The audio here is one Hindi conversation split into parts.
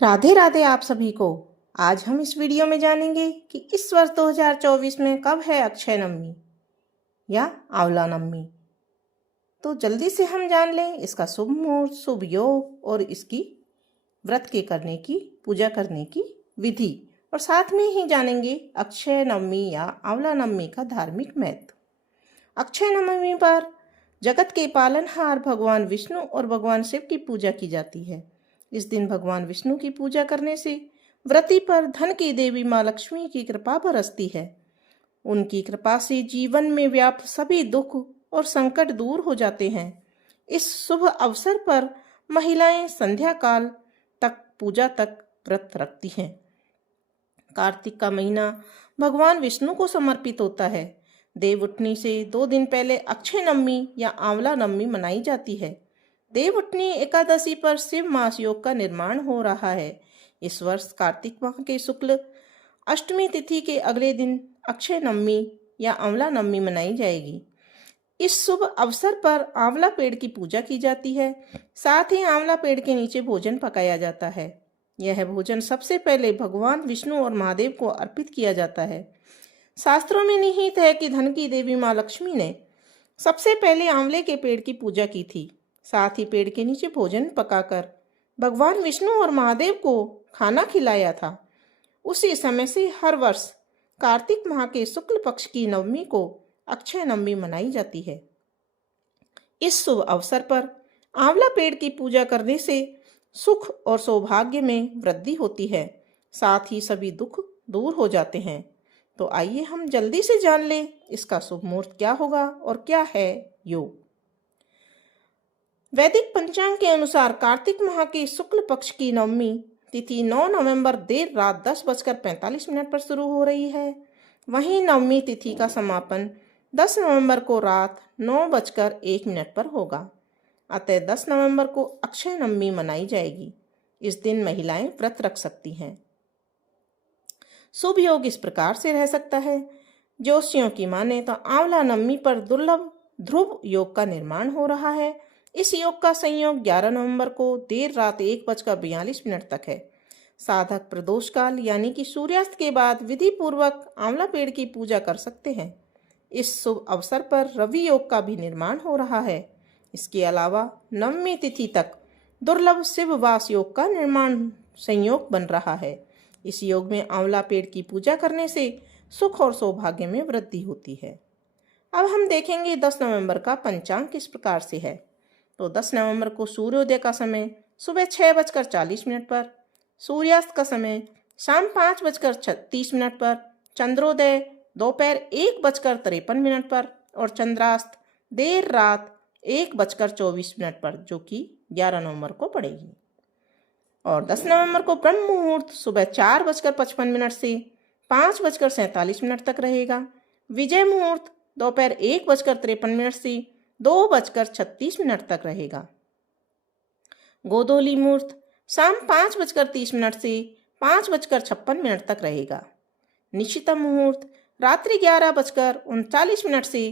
राधे राधे आप सभी को। आज हम इस वीडियो में जानेंगे कि इस वर्ष 2024 में कब है अक्षय नवमी या आंवला नवमी। तो जल्दी से हम जान लें इसका शुभ मुहूर्त, शुभ योग और इसकी व्रत के करने की, पूजा करने की विधि, और साथ में ही जानेंगे अक्षय नवमी या आंवला नवमी का धार्मिक महत्व। अक्षय नवमी पर जगत के पालनहार भगवान विष्णु और भगवान शिव की पूजा की जाती है। इस दिन भगवान विष्णु की पूजा करने से व्रती पर धन की देवी माँ लक्ष्मी की कृपा बरसती है। उनकी कृपा से जीवन में व्याप्त सभी दुख और संकट दूर हो जाते हैं। इस शुभ अवसर पर महिलाएं संध्या काल तक पूजा तक व्रत रखती हैं। कार्तिक का महीना भगवान विष्णु को समर्पित होता है। देवउठनी से 2 दिन पहले अक्षय नवमी या आंवला नवमी मनाई जाती है। देवउठनी एकादशी पर शिव मास योग का निर्माण हो रहा है। इस वर्ष कार्तिक माह के शुक्ल अष्टमी तिथि के अगले दिन अक्षय नवमी या आंवला नवमी मनाई जाएगी। इस शुभ अवसर पर आंवला पेड़ की पूजा की जाती है। साथ ही आंवला पेड़ के नीचे भोजन पकाया जाता है। यह भोजन सबसे पहले भगवान विष्णु और महादेव को अर्पित किया जाता है। शास्त्रों में निहित है कि धन की देवी माँ लक्ष्मी ने सबसे पहले आंवले के पेड़ की पूजा की थी। साथ ही पेड़ के नीचे भोजन पकाकर भगवान विष्णु और महादेव को खाना खिलाया था। उसी समय से हर वर्ष कार्तिक माह के शुक्ल पक्ष की नवमी को अक्षय नवमी मनाई जाती है। इस शुभ अवसर पर आंवला पेड़ की पूजा करने से सुख और सौभाग्य में वृद्धि होती है। साथ ही सभी दुख दूर हो जाते हैं। तो आइए हम जल्दी से जान लें इसका शुभ मुहूर्त क्या होगा और क्या है योग। वैदिक पंचांग के अनुसार कार्तिक माह की शुक्ल पक्ष की नवमी तिथि 9 नवंबर देर रात 10:45 पर शुरू हो रही है। वहीं नवमी तिथि का समापन 10 नवंबर को रात 9:01 पर होगा। अतः 10 नवंबर को अक्षय नवमी मनाई जाएगी। इस दिन महिलाएं व्रत रख सकती हैं। शुभ योग इस प्रकार से रह सकता है। ज्योतिषियों की माने तो आंवला नवमी पर दुर्लभ ध्रुव योग का निर्माण हो रहा है। इस योग का संयोग 11 नवंबर को देर रात 1:42 तक है। साधक प्रदोष काल यानी कि सूर्यास्त के बाद विधि पूर्वक आंवला पेड़ की पूजा कर सकते हैं। इस शुभ अवसर पर रवि योग का भी निर्माण हो रहा है। इसके अलावा नवमी तिथि तक दुर्लभ शिववास योग का निर्माण संयोग बन रहा है। इस योग में आंवला पेड़ की पूजा करने से सुख और सौभाग्य में वृद्धि होती है। अब हम देखेंगे 10 नवंबर का पंचांग किस प्रकार से है। तो 10 नवंबर को सूर्योदय का समय सुबह 6:40 पर, सूर्यास्त का समय शाम 5:36 पर, चंद्रोदय दोपहर 1:53 पर और चंद्रास्त देर रात 1:24 पर, जो कि 11 नवंबर को पड़ेगी। और 10 नवंबर को ब्रह्म मुहूर्त सुबह 4:55 से 5:47 तक रहेगा। विजय मुहूर्त दोपहर 1:53 से 2:36 तक रहेगा। गोधूली मुहूर्त शाम 5:30 से 5:56 तक रहेगा। निशितम मुहूर्त रात्रि 11:39 से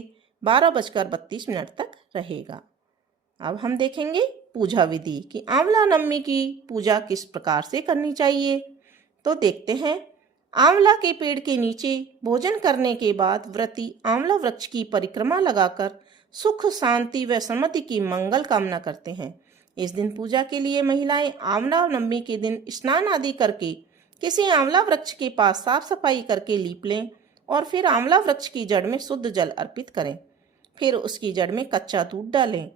12:32 तक रहेगा। अब हम देखेंगे पूजा विधि कि आंवला नवमी की पूजा किस प्रकार से करनी चाहिए। तो देखते हैं। आंवला के पेड़ के नीचे भोजन करने के बाद व्रती आंवला वृक्ष की परिक्रमा लगाकर सुख, शांति व समृद्धि की मंगल कामना करते हैं। इस दिन पूजा के लिए महिलाएं आंवला नवमी के दिन स्नान आदि करके किसी आंवला वृक्ष के पास साफ सफाई करके लीप लें और फिर आंवला वृक्ष की जड़ में शुद्ध जल अर्पित करें। फिर उसकी जड़ में कच्चा दूध डालें।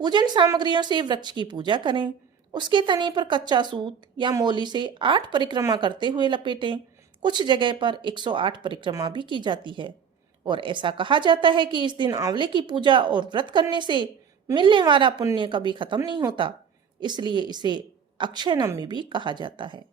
पूजन सामग्रियों से वृक्ष की पूजा करें। उसके तने पर कच्चा सूत या मोली से 8 परिक्रमा करते हुए लपेटें। कुछ जगह पर 108 परिक्रमा भी की जाती है। और ऐसा कहा जाता है कि इस दिन आंवले की पूजा और व्रत करने से मिलने वाला पुण्य कभी खत्म नहीं होता, इसलिए इसे अक्षय नवमी भी कहा जाता है।